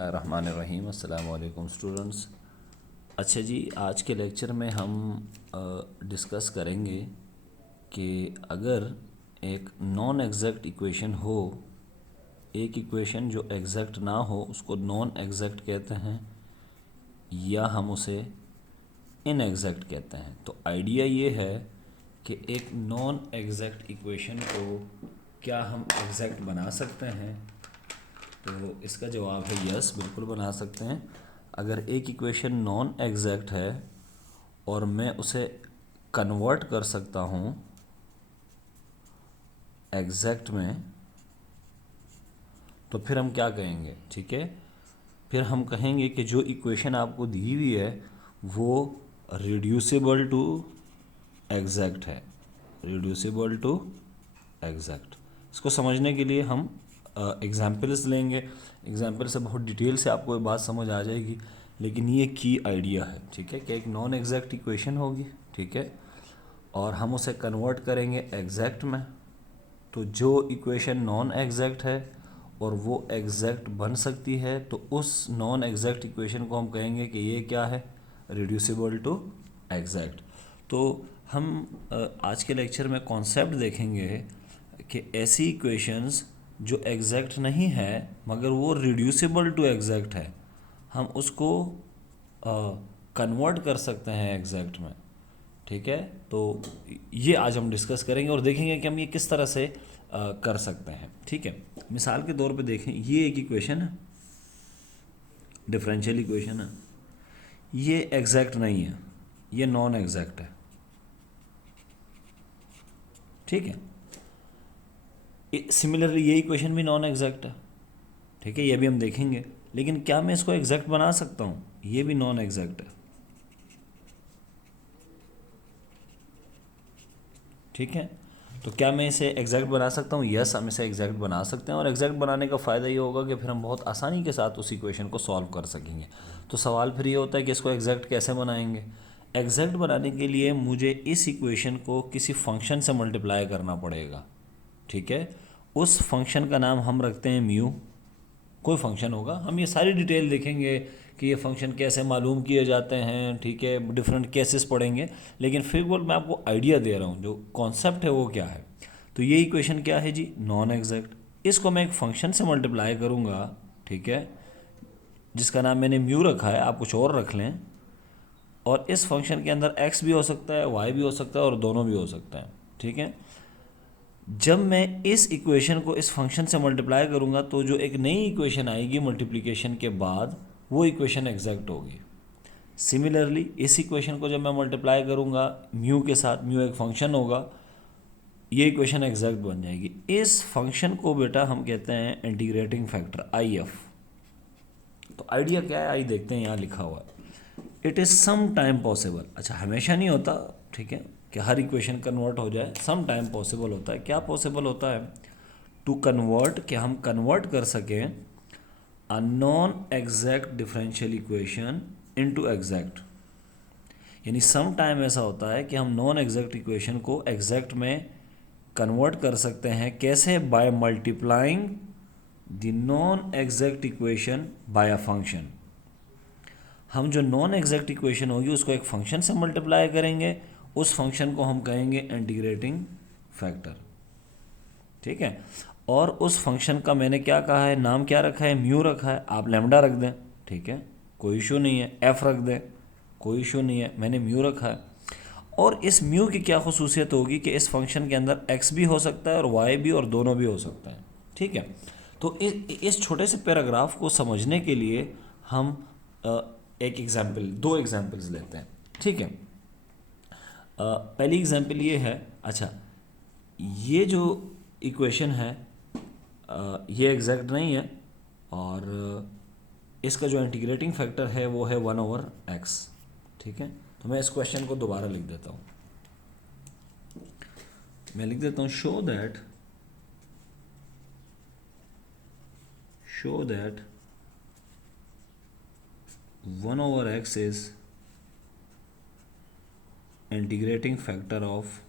रहमानिर्रहीम। अस्सलाम वालेकुम स्टूडेंट्स। अच्छा जी, आज के लेक्चर में हम डिस्कस करेंगे कि अगर एक नॉन एग्जैक्ट इक्वेशन हो, एक इक्वेशन जो एग्जैक्ट ना हो उसको नॉन एग्जैक्ट कहते हैं या हम उसे इनएग्जैक्ट कहते हैं। तो आइडिया ये है कि एक नॉन एग्जैक्ट इक्वेशन को क्या हम एग्जैक्ट बना सकते हैं। तो इसका जवाब है यस, बिल्कुल बना सकते हैं। अगर एक इक्वेशन नॉन एग्जैक्ट है और मैं उसे कन्वर्ट कर सकता हूँ एग्जैक्ट में, तो फिर हम क्या कहेंगे? ठीक है, फिर हम कहेंगे कि जो इक्वेशन आपको दी हुई है वो रिड्यूसिबल टू एग्जैक्ट है, रिड्यूसिबल टू एग्जैक्ट। इसको समझने के लिए हम एग्जाम्पल्स लेंगे। एग्जाम्पल से बहुत डिटेल से आपको ये बात समझ आ जाएगी, लेकिन ये की आइडिया है। ठीक है, कि एक नॉन एग्जैक्ट इक्वेशन होगी, ठीक है, और हम उसे कन्वर्ट करेंगे एग्जैक्ट में। तो जो इक्वेशन नॉन एग्जैक्ट है और वो एग्जैक्ट बन सकती है, तो उस नॉन एग्जैक्ट इक्वेशन को हम कहेंगे कि ये क्या है? Reducible to exact. तो हम आज के लेक्चर में कॉन्सेप्ट देखेंगे कि ऐसी इक्वेशंस जो एग्जैक्ट नहीं है मगर वो रिड्यूसिबल टू एग्जैक्ट है, हम उसको कन्वर्ट कर सकते हैं एग्जैक्ट में। ठीक है, तो ये आज हम डिस्कस करेंगे और देखेंगे कि हम ये किस तरह से कर सकते हैं। ठीक है, मिसाल के तौर पे देखें, ये एक इक्वेशन है, डिफरेंशियल इक्वेशन है, ये एग्जैक्ट नहीं है, ये नॉन एग्जैक्ट है। ठीक है, सिमिलरली ये इक्वेशन भी नॉन एग्जैक्ट है। ठीक है, ये भी हम देखेंगे, लेकिन क्या मैं इसको एग्जैक्ट बना सकता हूँ? ये भी नॉन एग्जैक्ट है। ठीक है, तो क्या मैं इसे एग्जैक्ट बना सकता हूँ? यस, हम इसे एग्जैक्ट बना सकते हैं। और एग्जैक्ट बनाने का फ़ायदा ये होगा कि फिर हम बहुत आसानी के साथ उस इक्वेशन को सॉल्व कर सकेंगे। तो सवाल फिर ये होता है कि इसको एग्जैक्ट कैसे बनाएंगे? एग्जैक्ट बनाने के लिए मुझे इस इक्वेशन को किसी फंक्शन से मल्टीप्लाई करना पड़ेगा। ठीक है, उस फंक्शन का नाम हम रखते हैं म्यू। कोई फंक्शन होगा, हम ये सारी डिटेल देखेंगे कि ये फंक्शन कैसे मालूम किए जाते हैं। ठीक है, डिफरेंट केसेस पढ़ेंगे, लेकिन फिर वो मैं आपको आइडिया दे रहा हूँ, जो कॉन्सेप्ट है वो क्या है। तो ये इक्वेशन क्या है जी? Non exact. इसको मैं एक फंक्शन से मल्टीप्लाई करूँगा, ठीक है, जिसका नाम मैंने म्यू रखा है, आप कुछ और रख लें। और इस फंक्शन के अंदर एक्स भी हो सकता है, वाई भी हो सकता है और दोनों भी हो सकता है। ठीक है, जब मैं इस इक्वेशन को इस फंक्शन से मल्टीप्लाई करूंगा तो जो एक नई इक्वेशन आएगी मल्टीप्लिकेशन के बाद, वो इक्वेशन एग्जैक्ट होगी। सिमिलरली इस इक्वेशन को जब मैं मल्टीप्लाई करूंगा म्यू के साथ, म्यू एक फंक्शन होगा, ये इक्वेशन एग्जैक्ट बन जाएगी। इस फंक्शन को बेटा हम कहते हैं इंटीग्रेटिंग फैक्टर, आई एफ। तो आइडिया क्या है, आई देखते हैं, यहाँ लिखा हुआ है it is some time possible. अच्छा, हमेशा नहीं होता, ठीक है, कि हर इक्वेशन कन्वर्ट हो जाए। सम टाइम पॉसिबल होता है। क्या पॉसिबल होता है? टू कन्वर्ट, कि हम कन्वर्ट कर सकें a non exact differential equation into exact. यानी सम टाइम ऐसा होता है कि हम नॉन एग्जैक्ट इक्वेशन को एग्जैक्ट में कन्वर्ट कर सकते हैं। कैसे? By multiplying the non exact equation by a function. हम जो नॉन एग्जैक्ट इक्वेशन होगी उसको एक फंक्शन से मल्टीप्लाई करेंगे, उस फंक्शन को हम कहेंगे इंटीग्रेटिंग फैक्टर। ठीक है, और उस फंक्शन का मैंने क्या कहा है, नाम क्या रखा है? म्यू रखा है। आप लैम्डा रख दें, ठीक है, कोई इशू नहीं है। एफ रख दें, कोई इशू नहीं है, मैंने म्यू रखा है। और इस म्यू की क्या खसूसियत होगी कि इस फंक्शन के अंदर एक्स भी हो सकता है और वाई भी, और दोनों भी हो सकता है। ठीक है, तो इस छोटे से पैराग्राफ को समझने के लिए हम एक एग्जाम्पल, दो एग्जाम्पल्स लेते हैं। ठीक है, पहली एग्जाम्पल ये है। अच्छा, ये जो इक्वेशन है ये एग्जैक्ट नहीं है, और इसका जो इंटीग्रेटिंग फैक्टर है वो है 1/x। ठीक है, तो मैं इस क्वेश्चन को दोबारा लिख देता हूँ। मैं लिख देता हूँ, show that 1/x is integrating factor of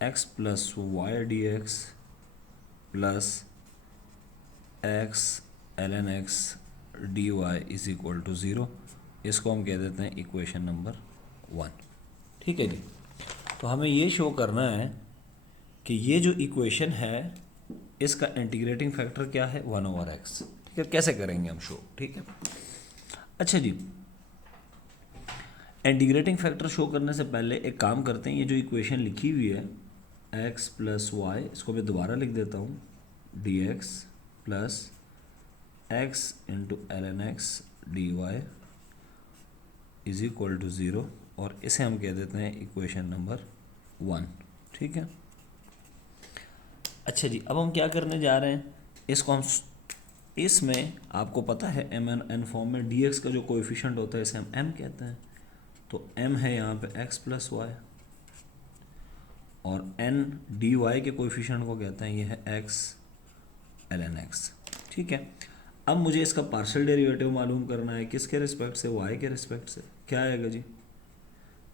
x plus y dx plus x ln x dy is equal to 0, इसको हम कह देते हैं इक्वेशन नंबर 1। ठीक है जी। तो हमें ये शो करना है कि ये जो इक्वेशन है इसका इंटीग्रेटिंग फैक्टर क्या है 1/x। ठीक है, कैसे करेंगे हम शो। ठीक है, अच्छा जी, इंटीग्रेटिंग फैक्टर शो करने से पहले एक काम करते हैं, ये जो इक्वेशन लिखी हुई है x प्लस वाई, इसको मैं दोबारा लिख देता हूँ dx plus x into ln x dy is equal to 0, और इसे हम कह देते हैं इक्वेशन नंबर 1। ठीक है, अच्छा जी, अब हम क्या करने जा रहे हैं, इसको हम इसमें आपको पता है एम एन एन फॉर्म में dx का जो कोएफिशिएंट होता है इसे हम m कहते हैं। तो m है यहाँ पे x प्लस वाई, और n dy के कोएफिशिएंट को कहते हैं ये है x ln x। ठीक है, अब मुझे इसका पार्शियल डेरिवेटिव मालूम करना है, किसके रिस्पेक्ट से, y के रिस्पेक्ट से। क्या आएगा जी,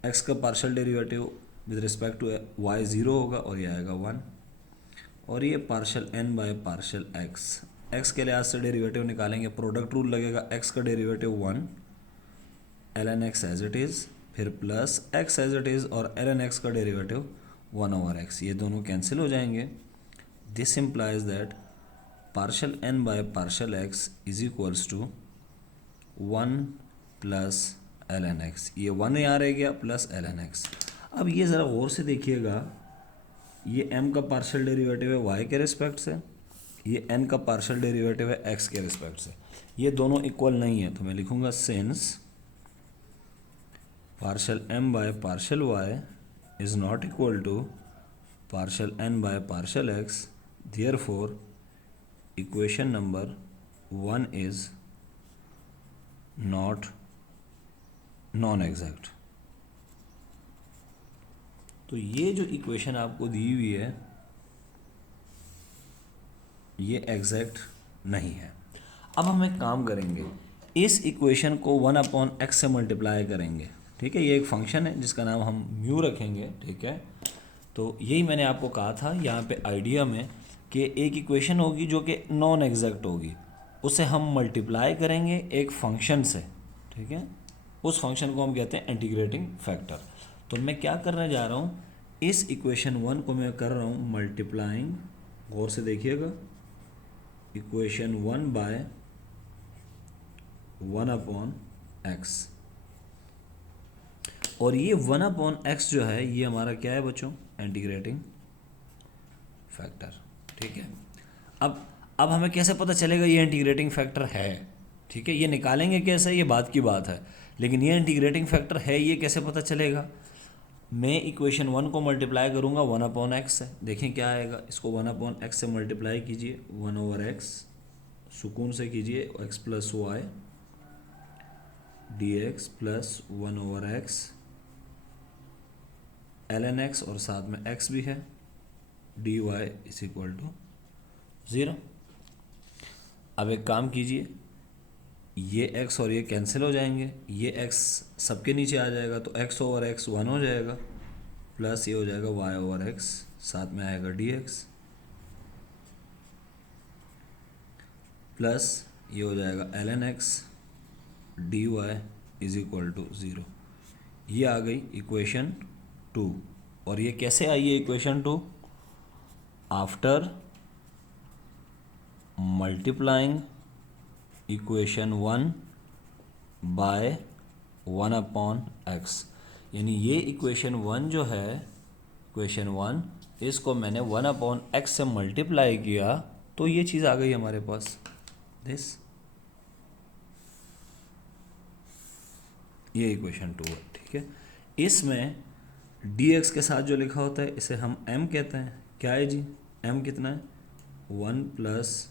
x का partial derivative with respect to y 0 होगा और ये आएगा 1, और ये partial n by partial x के लिहाज से डेरिवेटिव निकालेंगे, प्रोडक्ट रूल लगेगा, x का derivative 1 ln x as it is, फिर plus x as it is, और ln x का डेरिवेटिव 1/x, ये दोनों कैंसिल हो जाएंगे। This implies that partial n by partial x is equals to 1 plus ln x, ये 1 यहाँ रह गया प्लस ln x। अब ये ज़रा गौर से देखिएगा, ये m का पार्शियल डेरिवेटिव है y के रिस्पेक्ट से, ये n का पार्शियल डेरिवेटिव है x के रिस्पेक्ट से, ये दोनों इक्वल नहीं है। तो मैं लिखूँगा since partial m by partial y is not equal to partial n by partial x, therefore equation number 1 is non exact. तो ये जो इक्वेशन आपको दी हुई है ये एग्जैक्ट नहीं है। अब हम एक काम करेंगे, इस इक्वेशन को 1/x से मल्टीप्लाई करेंगे। ठीक है, ये एक फंक्शन है जिसका नाम हम म्यू रखेंगे। ठीक है, तो यही मैंने आपको कहा था यहाँ पे आइडिया में कि एक इक्वेशन होगी जो कि नॉन एग्जैक्ट होगी, उसे हम मल्टीप्लाई करेंगे एक फंक्शन से। ठीक है, उस फंक्शन को हम कहते हैं इंटीग्रेटिंग फैक्टर। तो मैं क्या करने जा रहा हूँ, इस इक्वेशन 1 को मैं कर रहा हूँ मल्टीप्लाइंग, गौर से देखिएगा, इक्वेशन 1 बाय 1/x, और ये 1/x जो है ये हमारा क्या है बच्चों, इंटीग्रेटिंग फैक्टर। ठीक है, अब हमें कैसे पता चलेगा ये इंटीग्रेटिंग फैक्टर है। ठीक है, ये निकालेंगे कैसे, ये बात की बात है, लेकिन ये इंटीग्रेटिंग फैक्टर है ये कैसे पता चलेगा। मैं इक्वेशन 1 को मल्टीप्लाई करूँगा 1/x से, देखें क्या आएगा, इसको 1/x से मल्टीप्लाई कीजिए 1/x, सुकून से कीजिए, x plus y dx plus 1/x ln x, और साथ में x भी है, dy इज इक्वल टू 0। अब एक काम कीजिए, ये x और ये कैंसिल हो जाएंगे, ये x सबके नीचे आ जाएगा, तो x/x 1 हो जाएगा, प्लस ये हो जाएगा y/x, साथ में आएगा dx, प्लस ये हो जाएगा ln x dy is equal to 0। ये आ गई इक्वेशन 2। और ये कैसे आई है equation 2, after multiplying equation 1 by 1/x, यानी ये इक्वेशन 1 जो है, इक्वेशन 1, इसको मैंने 1/x से मल्टीप्लाई किया तो ये चीज़ आ गई हमारे पास, दिस, ये इक्वेशन 2 है। ठीक है, इसमें dx के साथ जो लिखा होता है इसे हम m कहते हैं। क्या है जी, m कितना है, 1 प्लस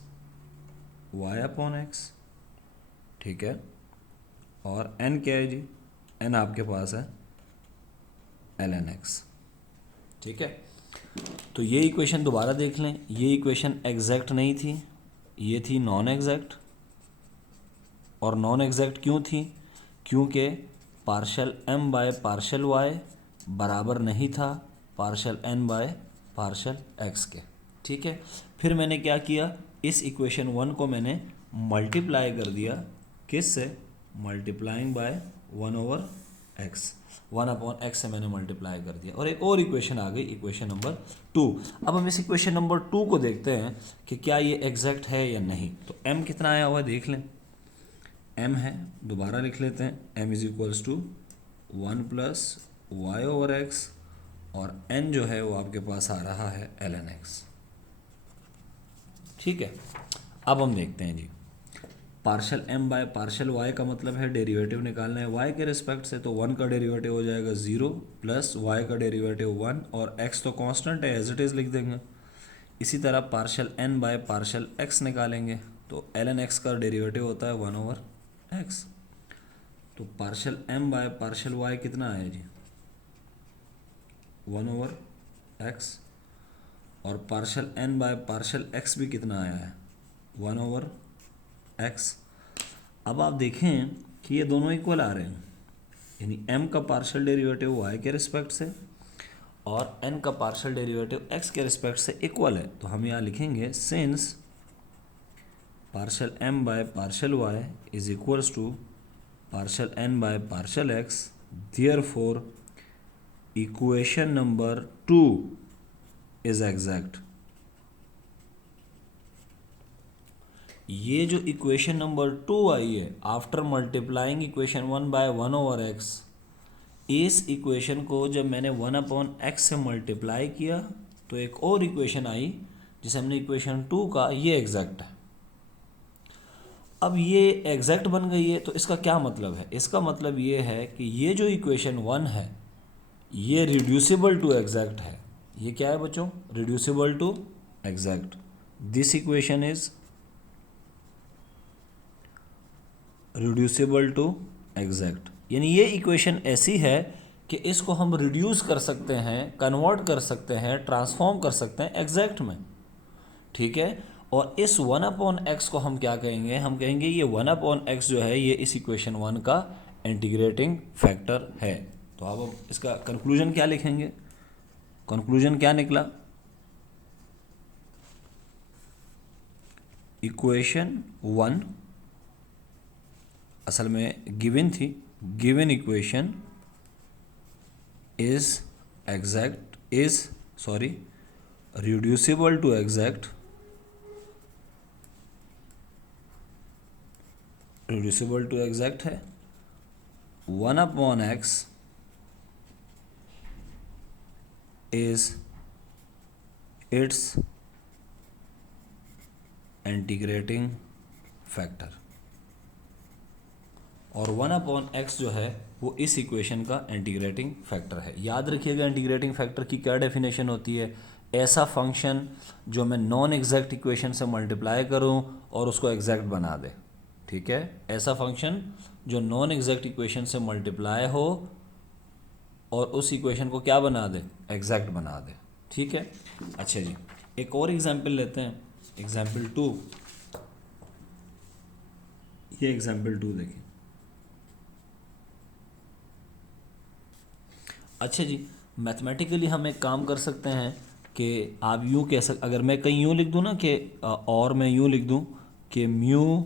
y/x। ठीक है, और n क्या है जी, n आपके पास है ln x। ठीक है, तो ये इक्वेशन दोबारा देख लें, ये इक्वेशन एग्जैक्ट नहीं थी, ये थी नॉन एग्जैक्ट। और नॉन एग्जैक्ट क्यों थी, क्योंकि partial m by partial y बराबर नहीं था partial n by partial x के। ठीक है, फिर मैंने क्या किया, इस इक्वेशन 1 को मैंने मल्टीप्लाई कर दिया किस से, मल्टीप्लाइंग बाय 1/x, 1/x से मैंने मल्टीप्लाई कर दिया, और एक और इक्वेशन आ गई, इक्वेशन नंबर 2। अब हम इस इक्वेशन नंबर 2 को देखते हैं कि क्या ये एग्जैक्ट है या नहीं। तो m कितना आया हुआ है देख लें, m है, दोबारा लिख लेते हैं, m is equals to 1 plus y/x, और n जो है वो आपके पास आ रहा है ln x। ठीक है, अब हम देखते हैं जी, partial m by partial y का मतलब है डेरिवेटिव निकालना है y के रिस्पेक्ट से, तो 1 का डेरिवेटिव हो जाएगा 0 प्लस y का डेरिवेटिव 1, और x तो कांस्टेंट है, एज इट इज़ लिख देंगे। इसी तरह partial n by partial x निकालेंगे, तो ln x का डेरिवेटिव होता है 1/x। तो partial m by partial y कितना आया जी, 1/x, और partial n by partial x भी कितना आया है, 1/x। अब आप देखें कि ये दोनों इक्वल आ रहे हैं, यानी m का पार्शल डेरिवेटिव y के रिस्पेक्ट से और n का पार्शल डेरिवेटिव x के रिस्पेक्ट से इक्वल है। तो हम यहाँ लिखेंगे since partial m by partial y is equals to partial n by partial x, therefore equation number 2 is exact. ये जो इक्वेशन नंबर 2 आई है after multiplying equation 1 by 1/x, इस इक्वेशन को जब मैंने 1/x से मल्टीप्लाई किया तो एक और इक्वेशन आई जिसे हमने इक्वेशन 2 का, ये एग्जैक्ट है। अब ये एग्जैक्ट बन गई है, तो इसका क्या मतलब है, इसका मतलब ये है कि ये जो इक्वेशन 1 है ये रिड्यूसिबल टू एग्जैक्ट है। ये क्या है बच्चों, reducible to exact. This equation is reducible to exact, यानी ये इक्वेशन ऐसी है कि इसको हम रिड्यूस कर सकते हैं, कन्वर्ट कर सकते हैं, ट्रांसफॉर्म कर सकते हैं एग्जैक्ट में। ठीक है, और इस 1/x को हम क्या कहेंगे, हम कहेंगे ये 1/x जो है ये इस इक्वेशन 1 का इंटीग्रेटिंग फैक्टर है। तो अब हम इसका कंक्लूजन क्या लिखेंगे, कंक्लूजन क्या निकला, इक्वेशन 1 असल में गिवन थी, given equation is exact, is sorry reducible to exact, reducible to exact है। 1/x is it's integrating factor, और 1/x जो है वो इस इक्वेशन का इंटीग्रेटिंग फैक्टर है। याद रखिएगा इंटीग्रेटिंग फैक्टर की क्या डेफिनेशन होती है, ऐसा फंक्शन जो मैं नॉन एग्जैक्ट इक्वेशन से मल्टीप्लाई करूं और उसको एग्जैक्ट बना दे। ठीक है, ऐसा फंक्शन जो नॉन एग्जैक्ट इक्वेशन से मल्टीप्लाई हो और उस इक्वेशन को क्या बना दे, एग्जैक्ट बना दे। ठीक है, अच्छा जी, एक और एग्जाम्पल लेते हैं, एग्जाम्पल 2। ये एग्जाम्पल 2 देखें। अच्छा जी, मैथमेटिकली हम एक काम कर सकते हैं कि आप यूँ कह सकते, अगर मैं कहीं यूँ लिख दूँ ना कि और मैं यूँ लिख दूँ कि mu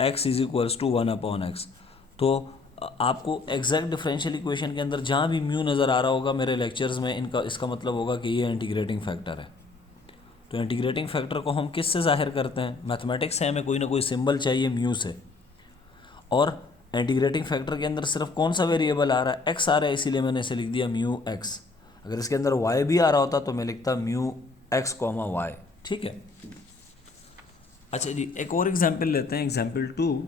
x is equals to 1/x, तो आपको एग्जैक्ट डिफरेंशियल इक्वेशन के अंदर जहाँ भी म्यू नज़र आ रहा होगा मेरे लेक्चर्स में, इनका इसका मतलब होगा कि ये इंटीग्रेटिंग फैक्टर है। तो इंटीग्रेटिंग फैक्टर को हम किस से जाहिर करते हैं, मैथमेटिक्स से हमें कोई ना कोई सिंबल चाहिए म्यू से, और इंटीग्रेटिंग फैक्टर के अंदर सिर्फ कौन सा वेरिएबल आ रहा है, x आ रहा है, इसीलिए मैंने इसे लिख दिया म्यू x। अगर इसके अंदर y भी आ रहा होता तो मैं लिखता म्यू x, y। ठीक है, अच्छा जी, एक और एग्जाम्पल लेते हैं, example 2।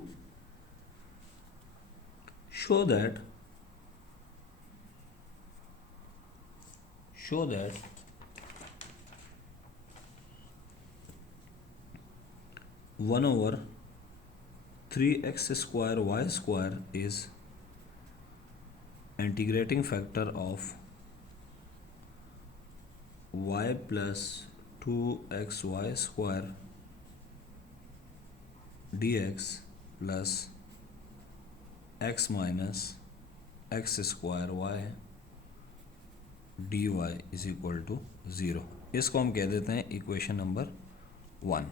Show that 1/3x² y² is integrating factor of y plus 2xy² dx plus x minus x² y dy is equal to 0। इसको हम कह देते हैं इक्वेशन नंबर 1।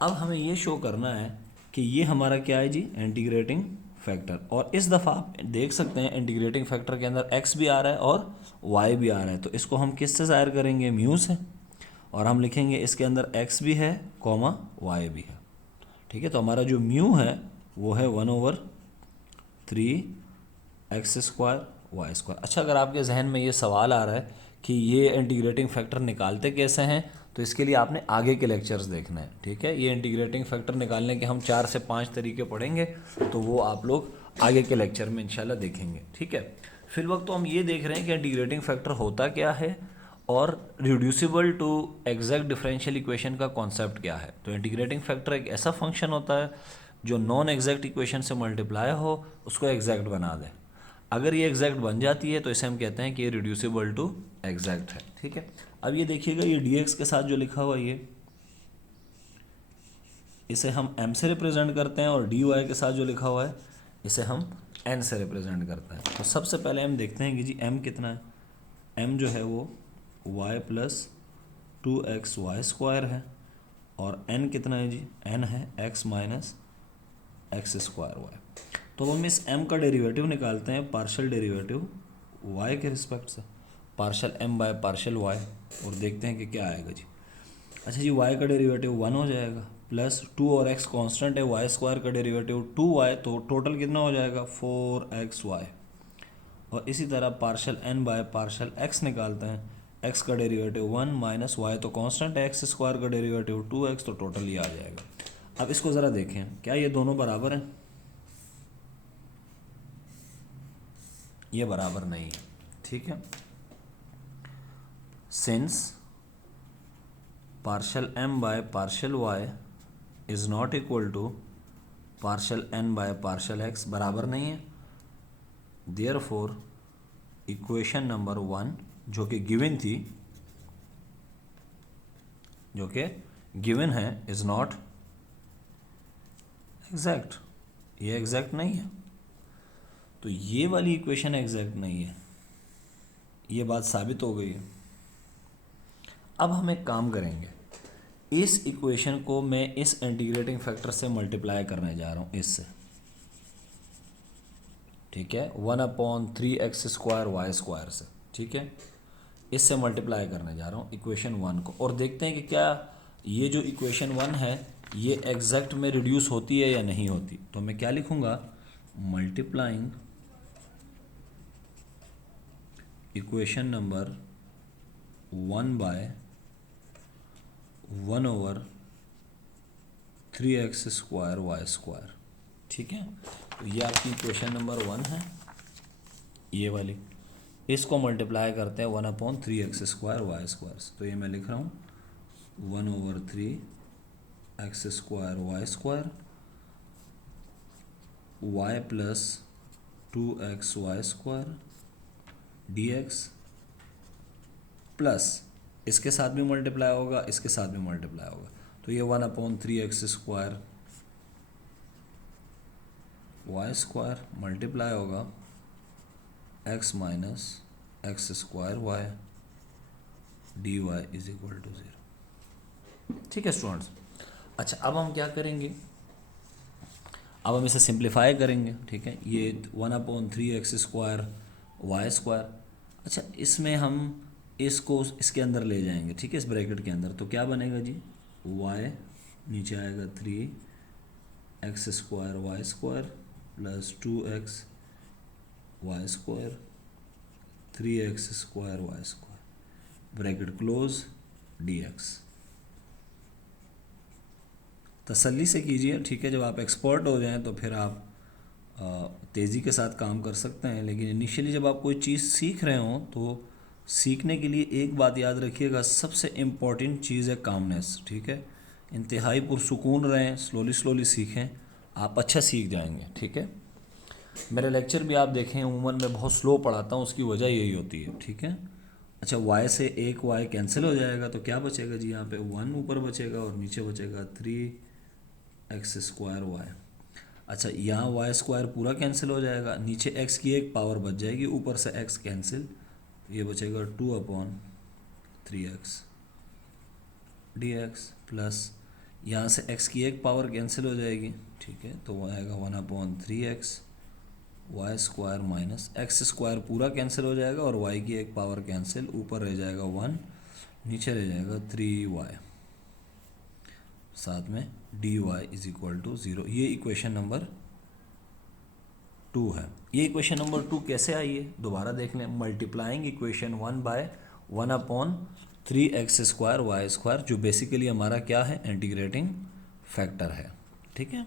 अब हमें ये शो करना है कि ये हमारा क्या है जी, इंटीग्रेटिंग फैक्टर। और इस दफ़ा आप देख सकते हैं इंटीग्रेटिंग फैक्टर के अंदर x भी आ रहा है और y भी आ रहा है, तो इसको हम किससे ज़ाहिर करेंगे, म्यू से। और हम लिखेंगे इसके अंदर x भी है कॉमा y भी है, ठीक है। तो हमारा जो म्यू है वो है 1/3 x² y²। अच्छा, अगर आपके जहन में ये सवाल आ रहा है कि ये इंटीग्रेटिंग फैक्टर निकालते कैसे हैं, तो इसके लिए आपने आगे के लेक्चर्स देखना है, ठीक है। ये इंटीग्रेटिंग फैक्टर निकालने के हम 4 से 5 तरीके पढ़ेंगे, तो वो आप लोग आगे के लेक्चर में इंशाल्लाह देखेंगे, ठीक है। फिल वक्त तो हम ये देख रहे हैं कि इंटीग्रेटिंग फैक्टर होता क्या है और reducible to exact differential equation का कॉन्सेप्ट क्या है। तो इंटीग्रेटिंग फैक्टर एक ऐसा फंक्शन होता है जो नॉन एग्जैक्ट इक्वेशन से मल्टीप्लाई हो उसको एग्जैक्ट बना दे। अगर ये एग्जैक्ट बन जाती है तो इसे हम कहते हैं कि ये रिड्यूसिबल टू एग्जैक्ट है, ठीक है। अब ये देखिएगा, ये dx के साथ जो लिखा हुआ ये, इसे हम m से रिप्रेजेंट करते हैं, और dy के साथ जो लिखा हुआ है इसे हम n से रिप्रेजेंट करते हैं। तो सबसे पहले हम देखते हैं कि जी m कितना है। m जो है वो y प्लस 2xy² है, और n कितना है जी, n है x माइनस x²y। तो हम इस m का डेरिवेटिव निकालते हैं, पार्शियल डेरिवेटिव y के रिस्पेक्ट से, partial m by partial y, और देखते हैं कि क्या आएगा जी। अच्छा जी, y का डेरिवेटिव 1 हो जाएगा, प्लस 2 और x कांस्टेंट है, y² का डेरिवेटिव 2y, तो टोटल कितना हो जाएगा 4xy। और इसी तरह partial n by partial x निकालते हैं, x का डेरिवेटिव 1 माइनस y तो कांस्टेंट है, x² का डेरिवेटिव 2x, तो टोटल ये आ जाएगा। अब इसको ज़रा देखें, क्या ये दोनों बराबर हैं? ये बराबर नहीं है, ठीक है। Since partial m by partial y is not equal to partial n by partial x, बराबर नहीं है। देयरफॉर इक्वेशन नंबर 1 जो कि गिवन है इज़ नॉट एग्जैक्ट, ये एग्जैक्ट नहीं है। तो ये वाली इक्वेशन एग्जैक्ट नहीं है, ये बात साबित हो गई है। अब हम एक काम करेंगे, इस इक्वेशन को मैं इस इंटीग्रेटिंग फैक्टर से मल्टीप्लाई करने जा रहा हूँ, इससे, ठीक है, 1/3x² y² से, ठीक है। इससे मल्टीप्लाई करने जा रहा हूँ इक्वेशन 1 को, और देखते हैं कि क्या ये जो इक्वेशन 1 है ये एग्जैक्ट में रिड्यूस होती है या नहीं होती। तो मैं क्या लिखूँगा, multiplying equation number 1 bye 1/3x² y², ठीक है। तो ये आपकी इक्वेशन नंबर 1 है, ये वाली। इसको मल्टीप्लाई करते हैं 1/3x² y² से, तो ये मैं लिख रहा हूँ 1/3x² y² y plus 2xy² dx, plus इसके साथ भी मल्टीप्लाई होगा, इसके साथ भी मल्टीप्लाई होगा, तो ये 1/3x² y² मल्टीप्लाई होगा x minus x² dy is equal to 0, ठीक है स्टूडेंट्स। अच्छा, अब हम क्या करेंगे, अब हम इसे सिंप्लीफाई करेंगे, ठीक है। ये 1/3x² y², अच्छा इसमें हम इसको इसके अंदर ले जाएंगे, ठीक है, इस ब्रैकेट के अंदर, तो क्या बनेगा जी, y नीचे आएगा 3x² y² plus 2x y² 3x² y², bracket close dx। तसल्ली से कीजिए, ठीक है। जब आप एक्सपर्ट हो जाएं तो फिर आप तेज़ी के साथ काम कर सकते हैं, लेकिन इनिशियली जब आप कोई चीज़ सीख रहे हों तो सीखने के लिए एक बात याद रखिएगा, सबसे इम्पॉर्टेंट चीज़ है कामनेस, ठीक है। इंतहाई पुरसुकून रहें, स्लोली सीखें, आप अच्छा सीख जाएंगे, ठीक है। मेरे लेक्चर भी आप देखें उमूमन मैं बहुत स्लो पढ़ाता हूँ, उसकी वजह यही होती है, ठीक है। अच्छा, y से एक y कैंसिल हो जाएगा, तो क्या बचेगा जी, यहाँ पे 1 ऊपर बचेगा और नीचे बचेगा 3x² y। अच्छा, यहाँ y² पूरा कैंसिल हो जाएगा, नीचे x की एक पावर बच जाएगी, ऊपर से x कैंसिल, ये बचेगा 2/3x dx प्लस यहाँ से x की एक पावर कैंसिल हो जाएगी, ठीक है, तो वो आएगा 1/3x y square minus x square पूरा कैंसिल हो जाएगा और y की एक पावर कैंसिल, ऊपर रह जाएगा 1, नीचे रह जाएगा 3y, साथ में dy इज इक्वल टू 0। ये इक्वेशन नंबर 2 है। ये इक्वेशन नंबर 2 कैसे आई है दोबारा देख लें। मल्टीप्लाइंग इक्वेशन 1/1/3x² y², जो बेसिकली हमारा क्या है, इंटीग्रेटिंग फैक्टर है, ठीक है।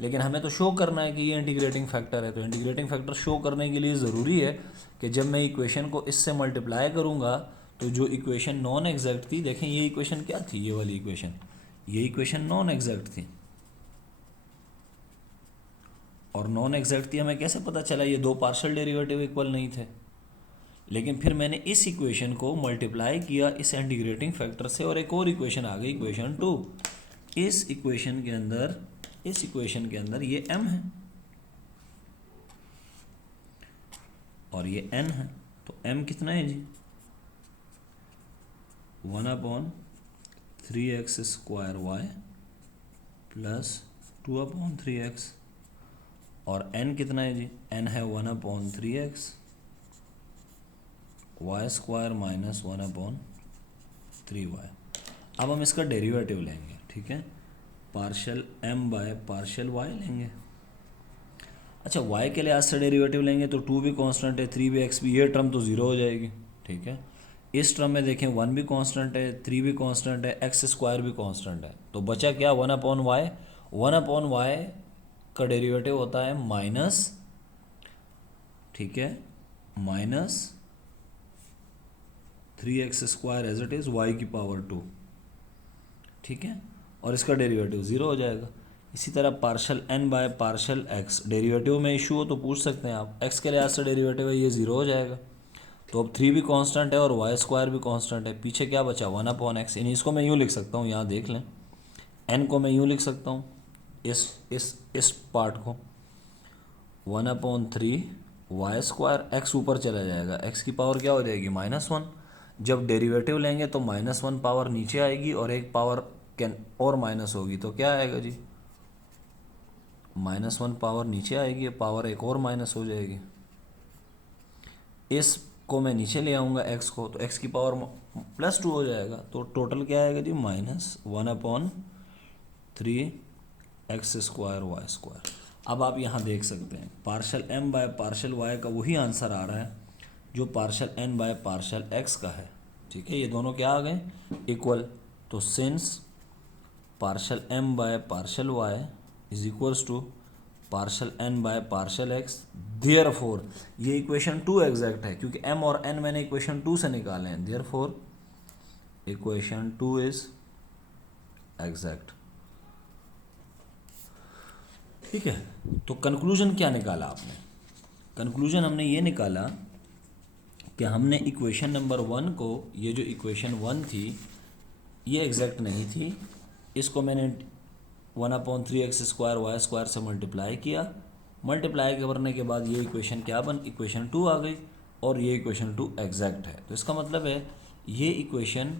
लेकिन हमें तो शो करना है कि ये इंटीग्रेटिंग फैक्टर है, तो इंटीग्रेटिंग फैक्टर शो करने के लिए ज़रूरी है कि जब मैं इक्वेशन को इससे मल्टीप्लाई करूँगा तो जो इक्वेशन नॉन एग्जैक्ट थी, देखें ये इक्वेशन क्या थी, ये वाली इक्वेशन, ये इक्वेशन नॉन एग्जैक्ट थी, और नॉन एग्जैक्ट थी हमें कैसे पता चला, ये दो पार्शियल डेरिवेटिव इक्वल नहीं थे। लेकिन फिर मैंने इस इक्वेशन को मल्टीप्लाई किया इस इंटीग्रेटिंग फैक्टर से और एक और इक्वेशन आ गई, इक्वेशन 2। इस इक्वेशन के अंदर ये m है और ये n है, तो m कितना है जी, 1/3x² y प्लस 2/3x, और n कितना है जी, n है 1/3x y² माइनस 1/3y। अब हम इसका डेरिवेटिव लेंगे, ठीक है, partial m by partial y लेंगे। अच्छा, y के लिहाज से डेरिवेटिव लेंगे तो 2 भी कांस्टेंट है, 3 भी, x भी, ये टर्म तो 0 हो जाएगी, ठीक है। इस टर्म में देखें 1 भी कांस्टेंट है, 3 भी कांस्टेंट है, x² भी कांस्टेंट है, तो बचा क्या, 1/y। 1/y का डेरिवेटिव होता है माइनस, ठीक है, minus 3x² as it is y की पावर 2, ठीक है, और इसका डेरिवेटिव 0 हो जाएगा। इसी तरह partial n by partial x, derivative में इशू हो तो पूछ सकते हैं आप, x के लिहाज से डेरिवेटिव है, ये 0 हो जाएगा। तो अब 3 भी कांस्टेंट है और y² भी कांस्टेंट है, पीछे क्या बचा, 1/x। यानी इसको मैं यूँ लिख सकता हूँ, यहाँ देख लें, n को मैं यूँ लिख सकता हूँ, इस पार्ट को 1/3y², x ऊपर चला जाएगा, x की पावर क्या हो जाएगी, -1। जब डेरिवेटिव लेंगे तो -1 पावर नीचे आएगी और एक पावर कैन और माइनस होगी, तो क्या आएगा जी, -1 पावर नीचे आएगी, पावर एक और माइनस हो जाएगी। इस को मैं नीचे ले आऊँगा x को, तो x की पावर +2 हो जाएगा, तो टोटल क्या आएगा जी, -1/3x² y²। अब आप यहाँ देख सकते हैं partial m by partial y का वही आंसर आ रहा है जो partial n by partial x का है, ठीक है। ये दोनों क्या आ गए, इक्वल। तो since partial m by partial y is equals to partial n by partial x, therefore ये इक्वेशन 2 एग्जैक्ट है, क्योंकि m और n मैंने इक्वेशन 2 से निकाले हैं, देयरफॉर इक्वेशन 2 इज एग्जैक्ट, ठीक है। तो कंक्लूजन क्या निकाला आपने, कंक्लूजन हमने ये निकाला कि हमने इक्वेशन नंबर 1 को, ये जो इक्वेशन 1 थी ये एग्जैक्ट नहीं थी, इसको मैंने 1/3x² y² से मल्टीप्लाई किया, मल्टीप्लाई करने के बाद ये इक्वेशन क्या बन, इक्वेशन 2 आ गई, और ये इक्वेशन 2 एग्जैक्ट है। तो इसका मतलब है ये इक्वेशन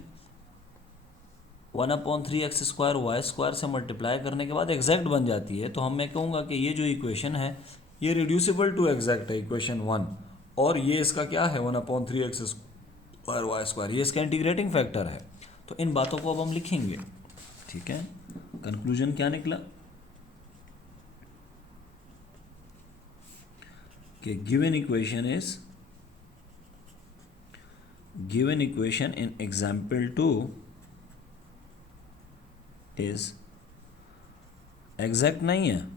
1/3x² y² से मल्टीप्लाई करने के बाद एग्जैक्ट बन जाती है। तो मैं कहूँगा कि ये जो इक्वेशन है ये रिड्यूसिबल टू एग्जैक्ट है, इक्वेशन 1, और ये इसका क्या है, 1/3x² y², ये इसका इंटीग्रेटिंग फैक्टर है। तो इन बातों को अब हम लिखेंगे, ठीक है। कंक्लूजन क्या निकला कि given equation in example 2 is exact नहीं है,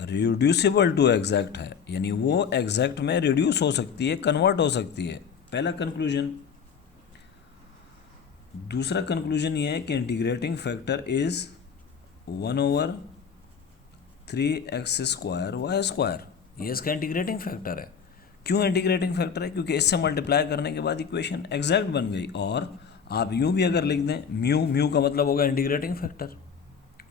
रिड्यूसिबल टू एग्जैक्ट है, यानी वो एग्जैक्ट में रिड्यूस हो सकती है, कन्वर्ट हो सकती है, पहला कंक्लूजन। दूसरा कंक्लूजन ये है कि integrating factor is 1/3x² y², ये इसका इंटीग्रेटिंग फैक्टर है। क्यों इंटीग्रेटिंग फैक्टर है, क्योंकि इससे मल्टीप्लाई करने के बाद इक्वेशन एग्जैक्ट बन गई। और आप यूँ भी अगर लिख दें, म्यू का मतलब होगा इंटीग्रेटिंग फैक्टर,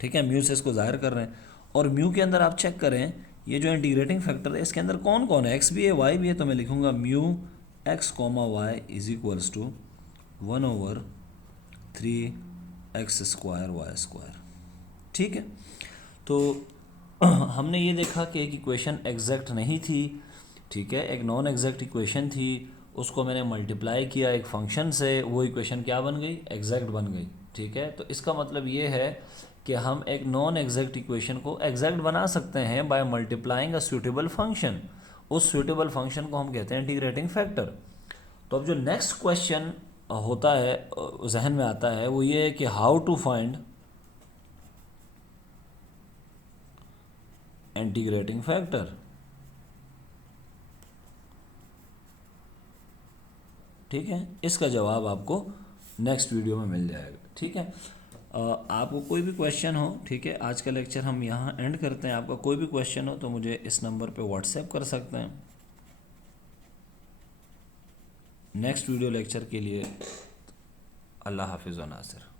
ठीक है, म्यू से इसको जाहिर कर रहे हैं। और म्यू के अंदर आप चेक करें ये जो इंटीग्रेटिंग फैक्टर है इसके अंदर कौन कौन है, x भी है y भी है, तो मैं लिखूँगा mu x, y is equals to 1/3x² y²। ठीक है। तो हमने ये देखा कि एक इक्वेशन एग्जैक्ट नहीं थी, ठीक है, एक नॉन एग्जैक्ट इक्वेशन थी, उसको मैंने मल्टीप्लाई किया एक फंक्शन से, वो इक्वेशन क्या बन गई, एग्जैक्ट बन गई। ठीक है, तो इसका मतलब ये है कि हम एक नॉन एग्जैक्ट इक्वेशन को एग्जैक्ट बना सकते हैं by multiplying a suitable function. उस सूटेबल फंक्शन को हम कहते हैं इंटीग्रेटिंग फैक्टर। तो अब जो नेक्स्ट क्वेश्चन होता है जहन में आता है वो ये है कि how to find integrating factor. ठीक है, इसका जवाब आपको नेक्स्ट वीडियो में मिल जाएगा। ठीक है, आपको कोई भी क्वेश्चन हो, ठीक है, आज का लेक्चर हम यहाँ एंड करते हैं। आपका कोई भी क्वेश्चन हो तो मुझे इस नंबर पे व्हाट्सएप कर सकते हैं। नेक्स्ट वीडियो लेक्चर के लिए अल्लाह हाफिज़ व नासिर।